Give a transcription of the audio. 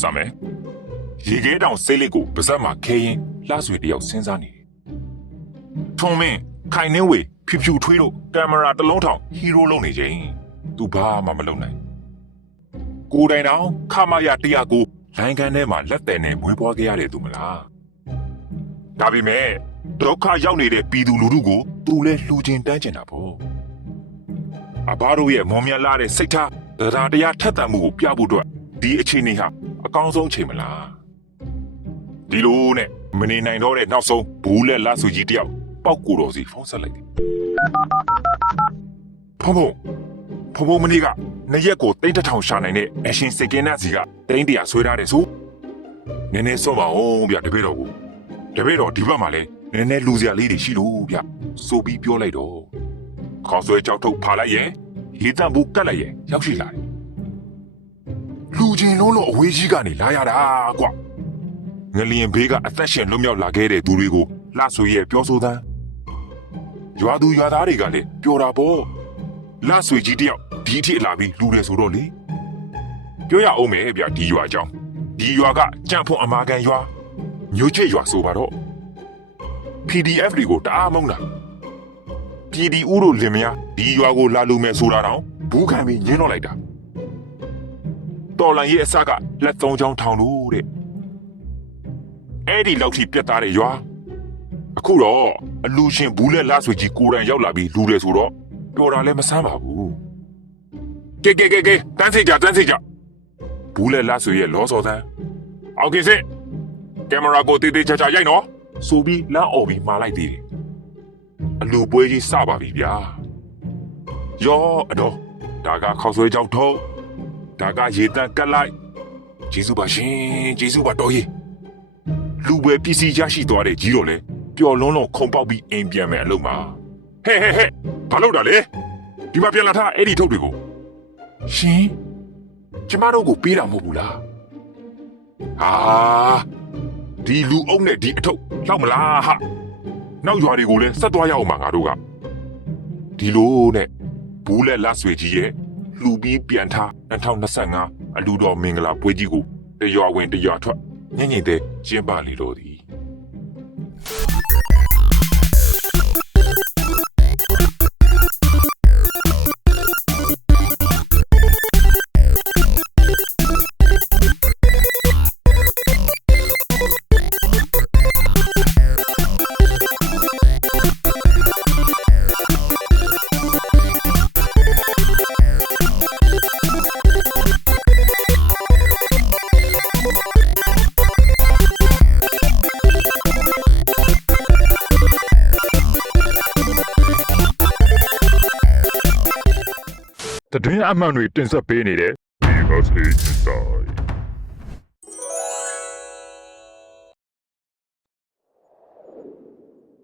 စမယ်ရေခဲတောင်စိတ်လေးကိုပါဇက်မှာခဲရင်လှဆွေတယောက်စဉ်းစားနေတယ်ထုံမင်းခိုင်နှင်းဝေဖြူဖြူထွေးတို့ကင်မရာတစ်လုံးထောင်ဟီးရိုးလုံးနေချိန်သူဘာမှမလုပ်နိုင်ကိုယ်တိုင်တောင်ခမရ100ကိုလိုင်းကန်ထဲမှာလက်တယ်နဲ့မွေးပွားခဲ့ရတယ်သူမလားဒါပေမဲ့ဒုက္ခရောက်နေတဲ့ပြည်သူလူထုကိုသူလဲလှူခြင်းတန်းကျင်တာပေါ့အဘတို့ရဲ့မောင်မြတ်လာတဲ့စိတ်ထားတရားတရားထက်သန်မှုကိုပြဖို့အတွက်ဒီအခြေအနေဟာ အကောင်းဆုံးချိန်မလားဒီလိုနဲ့မနေနိုင်တော့တဲ့နောက်ဆုံးဘူးလက်လာဆူကြီးတယောက်ပောက်ကိုတော်စီဖုန်းဆက်လိုက်တယ်ဖုန်းဖုန်းဖုန်းဖုန်းမနေ့ကနှစ်ရက်ကိုတိတ်တထောင်ရှာနိုင်တဲ့အရှင်စကင်းနာစီကတိတ်တရာဆွဲထားတယ်ဆိုနည်းနည်းစောပါအောင်ဗျတပည့်တော်ကိုတပည့်တော်ဒီဘက်မှာလဲနည်းနည်းလူစရာလေးတွေရှိလို့ဗျဆိုပြီးပြောလိုက်တော့ခေါင်းဆွဲကြောက်ထုတ်ဖာလိုက်ရဲ့ရေတန့်ဘူးကတ်လိုက်ရဲ့ရောက်ရှိလာတယ်လူ ချင်းလုံးလုံးအဝေးကြီးကနေလာရတာကွာငလျင်ဘေးကအသက်ရှင်လွတ်မြောက်လာခဲ့တဲ့သူတွေကိုလှဆွေရဲ့ပြောဆိုသံရွာသူရွာသားတွေကလည်းပျော်တာပေါ့လှဆွေကြီးတယောက်ဒီအထိအလာပြီးလူတယ်ဆိုတော့လေပြောရအောင်မယ်ဗျဒီရွာအကြောင်းဒီရွာကကြံ့ဖွန်အမာကန်ရွာမျိုးချစ်ရွာဆိုပါတော့ PDF တွေကိုတအားမုန်းတာပြည်ဒီဦးတို့လင်မယားဒီရွာကိုလာလူမယ်ဆိုတာတောင်ဘူးခံပြီးညင်းတော့လိုက်တာ တော်လန်ရဲ့အစကလက်သုံးချောင်းထောင်လို့တဲ့အဲ့ဒီလောက်ထိပြတ်သားတဲ့ရွာအခုတော့အလူရှင်ဘူးလက်လားဆွေကြီးကိုယ်တိုင်ရောက်လာပြီးလူတယ်ဆိုတော့ပျော်တာလည်းမဆမ်းပါဘူးကဲကဲကဲကဲတန်းစိတ်ကြတန်းစိတ်ကြဘူးလက်လားဆွေရဲ့လောစော်သန်းအောက်ကင်းစစ်ကင်မရာကိုတေးသေးချာချာရိုက်နော်ဆိုပြီးလမ်းអော်ပြီးမှာလိုက်သေးတယ်အလူပွဲကြီးစပါပြီဗျာယောအတော်ဒါကခောက်ဆွဲကြောက်ထုတ် ဒါကရေတန့်ကတ်လိုက်ဂျေစုပါရှင်ဂျေစုပါတော်ကြီးလူပွဲပစ္စည်းရရှိသွားတဲ့ကြီးတော်လဲပျော်လုံးလုံးခုံပေါက်ပြီးအိမ်ပြန်မယ်အလုံးမှာဟဲ့ဟဲ့ဟဲ့ဘာလုပ်တာလဲဒီမှာပြန်လာထားအဲ့ဒီထုတ်တွေကိုရှင်ကျမတို့ကိုပေးတာမဟုတ်ဘူးလားဟာဒီလူအုပ်နဲ့ဒီအထုပ်လောက်မလားဟာနောက်ရွာတွေကိုလည်းဆက်သွားရအောင်ပါငါတို့ကဒီလိုနဲ့ဘူးလက်လက်ဆွေကြီးရဲ့ လူပြီးပြန်ထား2025အလူတော်မင်္ဂလာပွဲကြီးကိုတရွာဝင်တရွာထွက်ညင်ညင်တဲ့ကျင်းပလေတော့သည် တတွင်းအမှန်တွေတင်ဆက်ပေးနေတဲ့ Because Inside